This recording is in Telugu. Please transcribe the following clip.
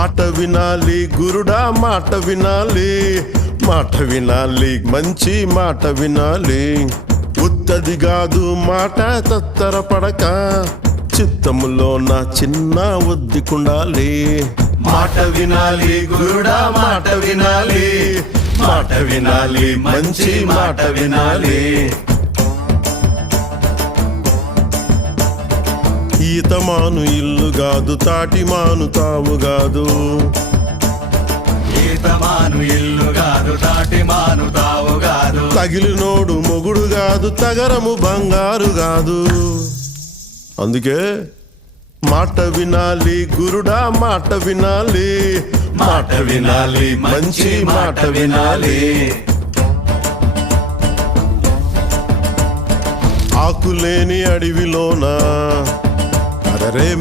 మాట వినాలి గురుడా మాట వినాలి, మాట వినాలి మంచి మాట వినాలి. ఉత్తది కాదు మాట తత్తరపడక, చిత్తములో నా చిన్న ఒద్దికుండాలి. మాట వినాలి గురుడా మాట వినాలి, మాట వినాలి మంచి మాట వినాలి. ఈతమాను ఇల్లు కాదు తాటి మాను తావు కాదు, ఈతమాను ఇల్లు కాదు తాటి మాను తావు కాదు. తగిలినోడు మొగుడు కాదు తగరము బంగారు కాదు. అందుకే మాట వినాలి గురుడా మాట వినాలి, మాట వినాలి మంచి మాట వినాలి. ఆకులేని అడవిలోన అదరే